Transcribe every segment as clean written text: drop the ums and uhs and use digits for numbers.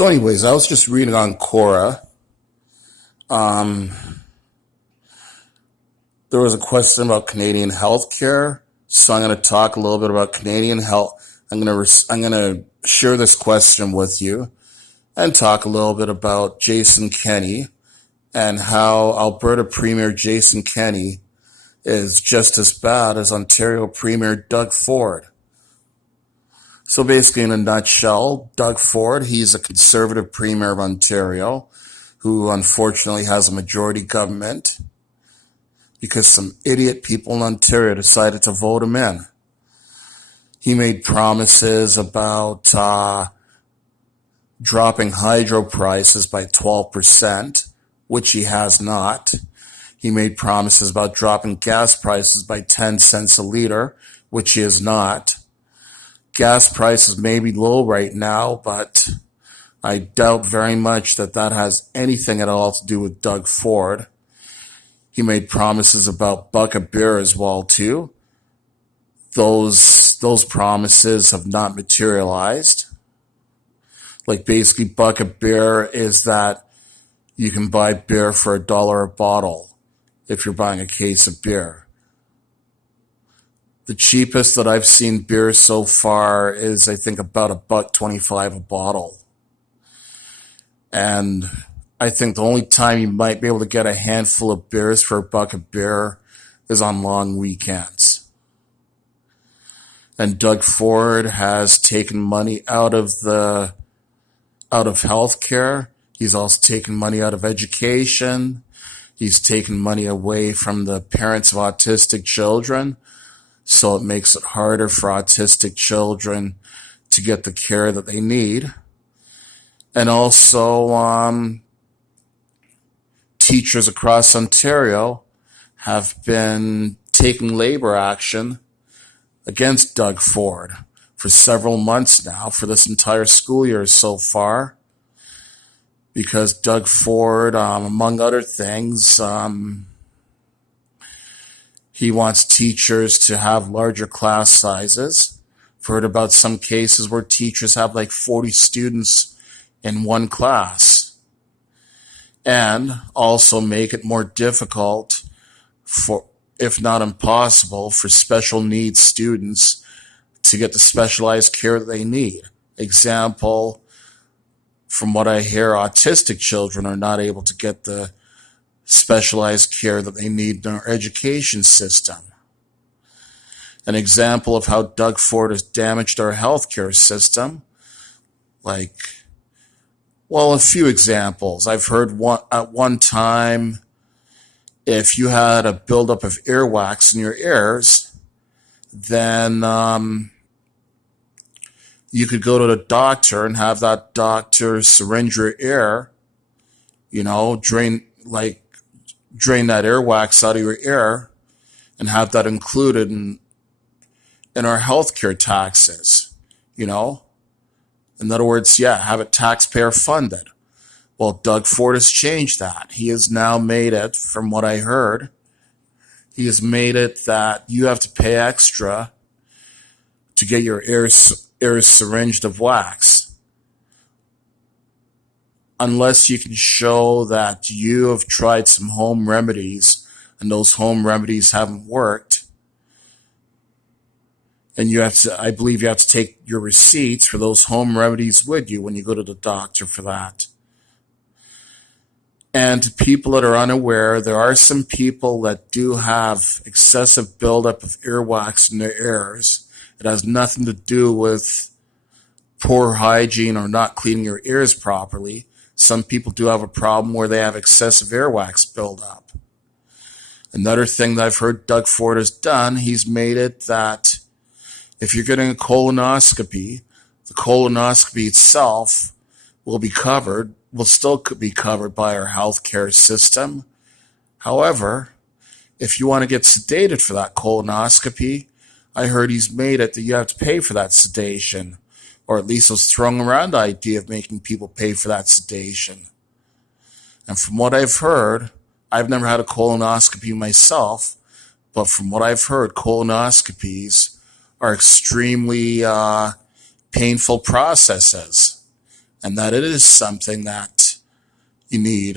So, anyways, I was just reading on Quora. Um, there was a question about Canadian healthcare, so I'm going to talk a little bit about Canadian health. I'm going to share this question with you and talk a little bit about Jason Kenney and how Alberta Premier Jason Kenney is just as bad as Ontario Premier Doug Ford. So basically, in a nutshell, Doug Ford, he's a conservative premier of Ontario who unfortunately has a majority government because some idiot people in Ontario decided to vote him in. He made promises about dropping hydro prices by 12%, which he has not. He made promises about dropping gas prices by 10 cents a liter, which he has not. Gas prices may be low right now, but I doubt very much that that has anything at all to do with Doug Ford. He made promises about bucket beer as well too. Those promises have not materialized. Like basically bucket beer is that you can buy beer for $1 a bottle if you're buying a case of beer. The cheapest that I've seen beer so far is I think about $1.25 a bottle. And I think the only time you might be able to get a handful of beers for a buck of beer is on long weekends. And Doug Ford has taken money out of healthcare. He's also taken money out of education. He's taken money away from the parents of autistic children. So it makes it harder for autistic children to get the care that they need. And also, teachers across Ontario have been taking labor action against Doug Ford for several months now, for this entire school year so far, because Doug Ford, among other things, he wants teachers to have larger class sizes. I've heard about some cases where teachers have like 40 students in one class. And also make it more difficult for, if not impossible, for special needs students to get the specialized care that they need. Example, from what I hear, autistic children are not able to get the specialized care that they need in our education system. An example of how Doug Ford has damaged our healthcare system, a few examples. I've heard at one time, if you had a buildup of earwax in your ears, then you could go to the doctor and have that doctor syringe your ear, drain that earwax out of your ear and have that included in our healthcare taxes, In other words, have it taxpayer funded. Well, Doug Ford has changed that. He has now made it, from what I heard, he has made it that you have to pay extra to get your ears syringed of wax, unless you can show that you have tried some home remedies and those home remedies haven't worked. And I believe you have to take your receipts for those home remedies with you when you go to the doctor for that. And to people that are unaware, there are some people that do have excessive buildup of earwax in their ears. It has nothing to do with poor hygiene or not cleaning your ears properly. Some people do have a problem where they have excessive earwax buildup. Another thing that I've heard Doug Ford has done, he's made it that if you're getting a colonoscopy, the colonoscopy itself will still be covered by our healthcare system. However, if you want to get sedated for that colonoscopy, I heard he's made it that you have to pay for that sedation, or at least was throwing around the idea of making people pay for that sedation. And from what I've heard, I've never had a colonoscopy myself, but from what I've heard, colonoscopies are extremely painful processes. and that it is something that you need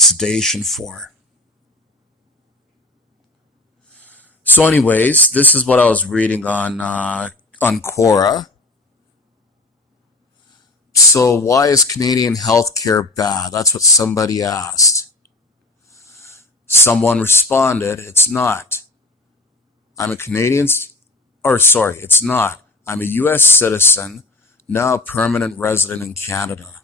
sedation for. So, anyways, this is what I was reading on Quora. So, why is Canadian healthcare bad? That's what somebody asked. Someone responded, "It's not. I'm a Canadian, or sorry, it's not. I'm a U.S. citizen, now a permanent resident in Canada.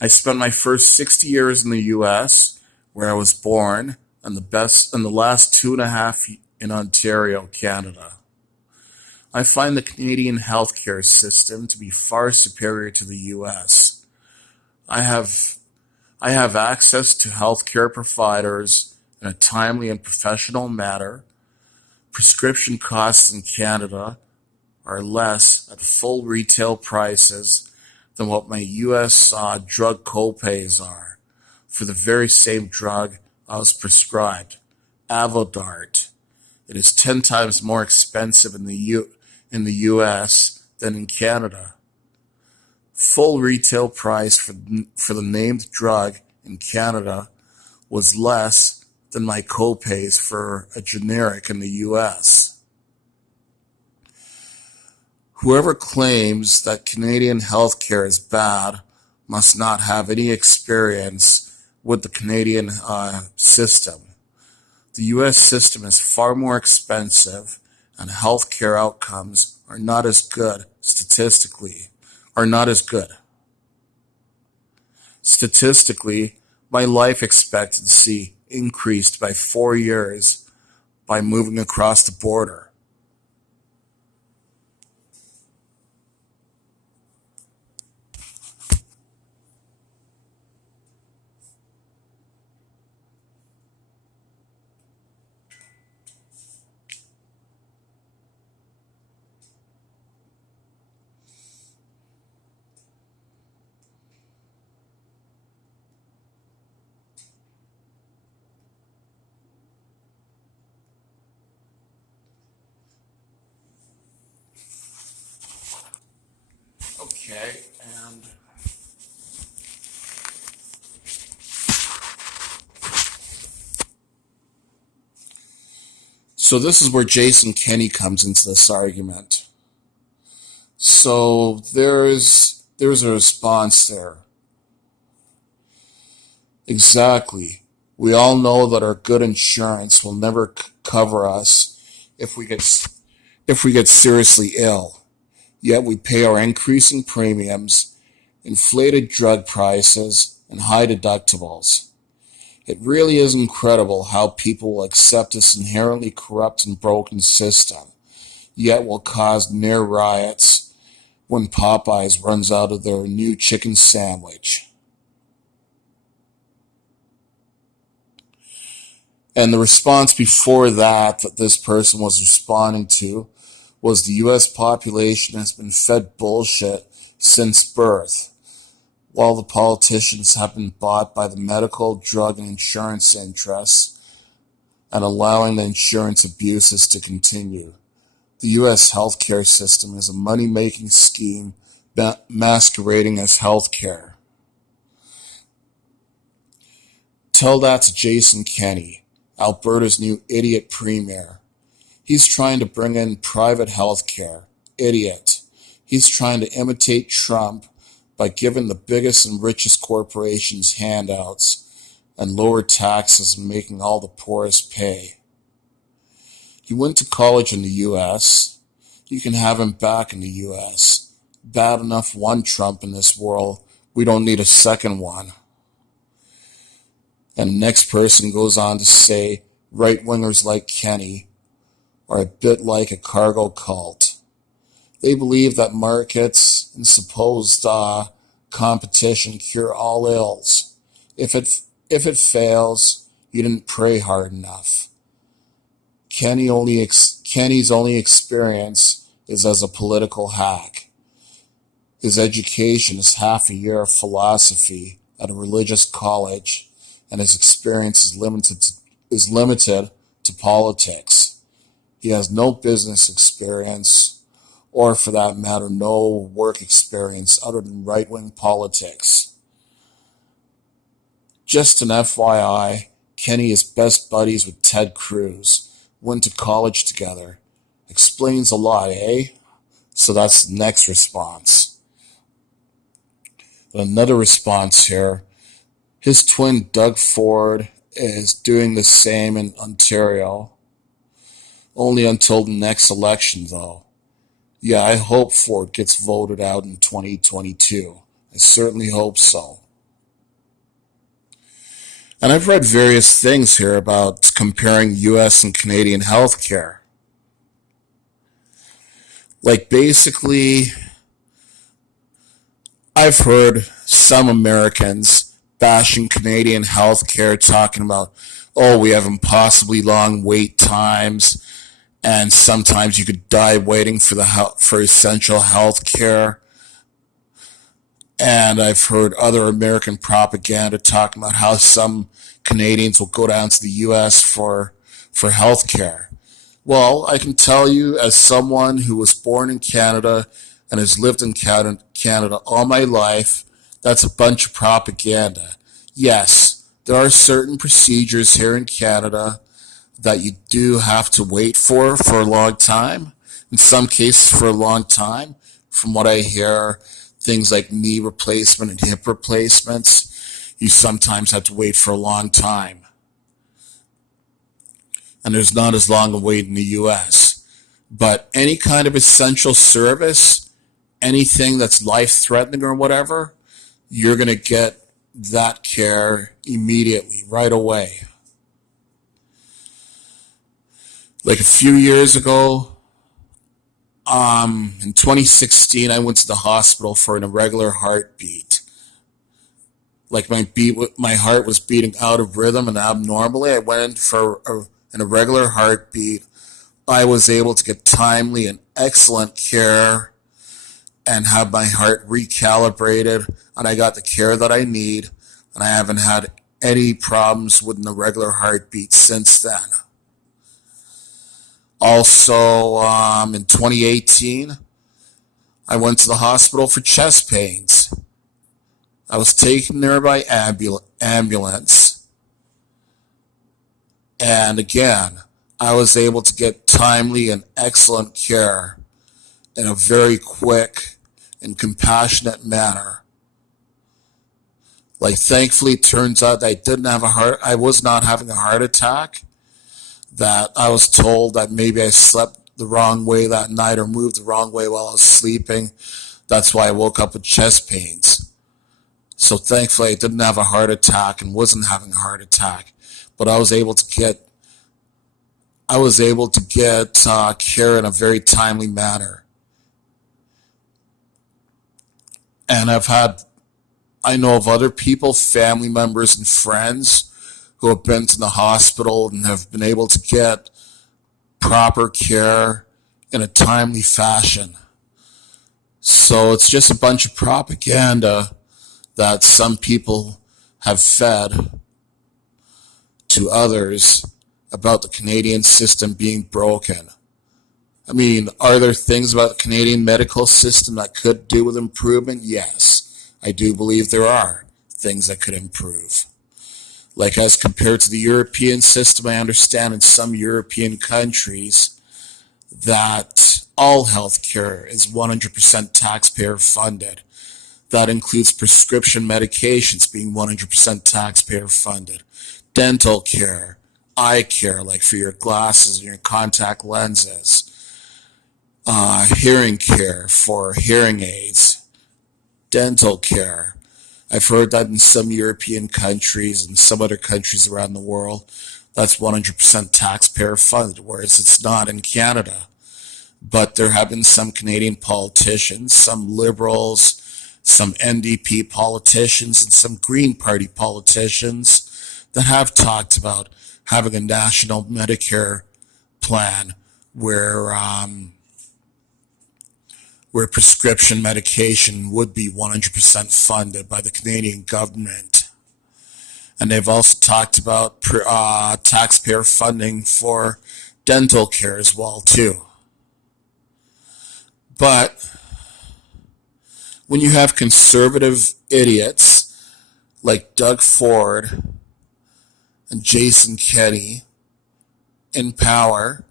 I spent my first 60 years in the U.S., where I was born, and the last 2.5 in Ontario, Canada. I find the Canadian healthcare system to be far superior to the U.S. I have I have access to healthcare providers in a timely and professional manner. Prescription costs in Canada are less at full retail prices than what my U.S. Drug copays are for the very same drug I was prescribed, Avodart. It is 10 times more expensive in the U.S. than in Canada. Full retail price for the named drug in Canada was less than my copays for a generic in the U.S. Whoever claims that Canadian healthcare is bad must not have any experience with the Canadian system. The U.S. system is far more expensive, and healthcare outcomes are not as good statistically. Are not as good. Statistically, my life expectancy increased by 4 years by moving across the border. Okay, and so this is where Jason Kenney comes into this argument. So there's a response there. Exactly. We all know that our good insurance will never cover us if we get if we get seriously ill. Yet we pay our increasing premiums, inflated drug prices, and high deductibles. It really is incredible how people will accept this inherently corrupt and broken system, yet will cause near riots when Popeyes runs out of their new chicken sandwich. And the response before that this person was responding to was the U.S. population has been fed bullshit since birth, while the politicians have been bought by the medical, drug, and insurance interests and allowing the insurance abuses to continue. The U.S. healthcare system is a money-making scheme masquerading as healthcare. Tell that to Jason Kenney, Alberta's new idiot premier. He's trying to bring in private healthcare. Idiot. He's trying to imitate Trump by giving the biggest and richest corporations handouts and lower taxes and making all the poorest pay. He went to college in the U.S. You can have him back in the U.S. Bad enough one Trump in this world. We don't need a second one. And the next person goes on to say right-wingers like Kenney are a bit like a cargo cult. They believe that markets and supposed competition cure all ills. If it fails, you didn't pray hard enough. Kenny's only experience is as a political hack. His education is half a year of philosophy at a religious college, and his experience is limited to politics. He has no business experience, or for that matter, no work experience other than right-wing politics. Just an FYI, Kenney is best buddies with Ted Cruz. Went to college together. Explains a lot, eh? So that's the next response. Another response here. His twin Doug Ford is doing the same in Ontario. Only until the next election, though. Yeah, I hope Ford gets voted out in 2022. I certainly hope so. And I've read various things here about comparing US and Canadian healthcare. Like basically, I've heard some Americans bashing Canadian healthcare, talking about, oh, we have impossibly long wait times, and sometimes you could die waiting for essential health care. And I've heard other American propaganda talking about how some Canadians will go down to the U.S. for health care. Well, I can tell you, as someone who was born in Canada and has lived in Canada all my life, that's a bunch of propaganda. Yes, there are certain procedures here in Canada that you do have to wait for a long time. In some cases, for a long time. From what I hear, things like knee replacement and hip replacements, you sometimes have to wait for a long time. And there's not as long a wait in the US. But any kind of essential service, anything that's life-threatening or whatever, you're going to get that care immediately, right away. Like a few years ago, in 2016, I went to the hospital for an irregular heartbeat. Like my heart was beating out of rhythm and abnormally. I went in for an irregular heartbeat. I was able to get timely and excellent care and have my heart recalibrated, and I got the care that I need, and I haven't had any problems with an irregular heartbeat since then. Also, in 2018, I went to the hospital for chest pains. I was taken there by ambulance. And again, I was able to get timely and excellent care in a very quick and compassionate manner. Like, thankfully, it turns out that I was not having a heart attack. That I was told that maybe I slept the wrong way that night or moved the wrong way while I was sleeping. That's why I woke up with chest pains. So thankfully I didn't have a heart attack and wasn't having a heart attack. But I was able to get care in a very timely manner. And I know of other people, family members and friends, who have been to the hospital and have been able to get proper care in a timely fashion. So it's just a bunch of propaganda that some people have fed to others about the Canadian system being broken. I mean, are there things about the Canadian medical system that could do with improvement? Yes, I do believe there are things that could improve. Like, as compared to the European system, I understand in some European countries that all healthcare is 100% taxpayer funded. That includes prescription medications being 100% taxpayer funded, dental care, eye care, like for your glasses and your contact lenses, hearing care for hearing aids, dental care. I've heard that in some European countries and some other countries around the world, that's 100% taxpayer funded, whereas it's not in Canada. But there have been some Canadian politicians, some Liberals, some NDP politicians, and some Green Party politicians that have talked about having a national Medicare plan where prescription medication would be 100% funded by the Canadian government. And they've also talked about taxpayer funding for dental care as well too. But when you have conservative idiots like Doug Ford and Jason Kenney in power,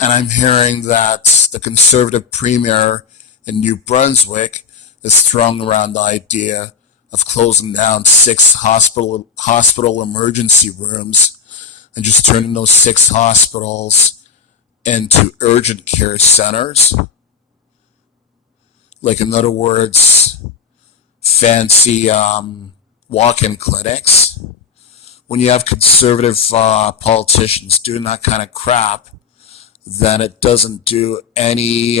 and I'm hearing that the conservative premier in New Brunswick is throwing around the idea of closing down 6 hospital emergency rooms and just turning those 6 hospitals into urgent care centers. Like, in other words, fancy walk-in clinics. When you have conservative politicians doing that kind of crap, then it doesn't do any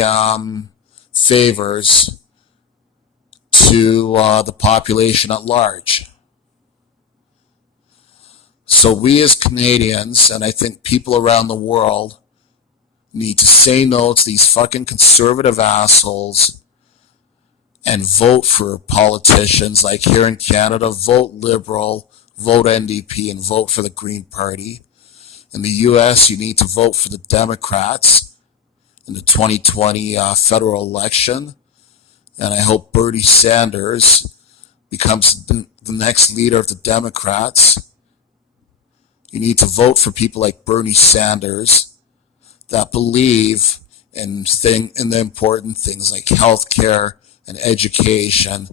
favors to the population at large. So we as Canadians, and I think people around the world, need to say no to these fucking conservative assholes and vote for politicians like here in Canada, vote Liberal, vote NDP, and vote for the Green Party. In the US, you need to vote for the Democrats in the 2020 federal election. And I hope Bernie Sanders becomes the next leader of the Democrats. You need to vote for people like Bernie Sanders that believe in the important things like healthcare and education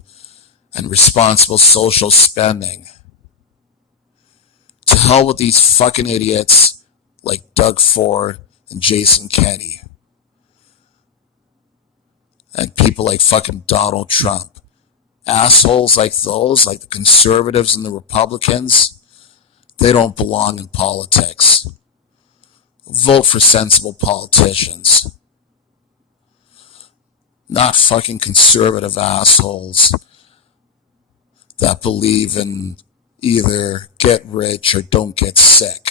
and responsible social spending. To hell with these fucking idiots like Doug Ford and Jason Kenney. And people like fucking Donald Trump. Assholes like those, like the conservatives and the Republicans, they don't belong in politics. Vote for sensible politicians. Not fucking conservative assholes that believe in either get rich or don't get sick.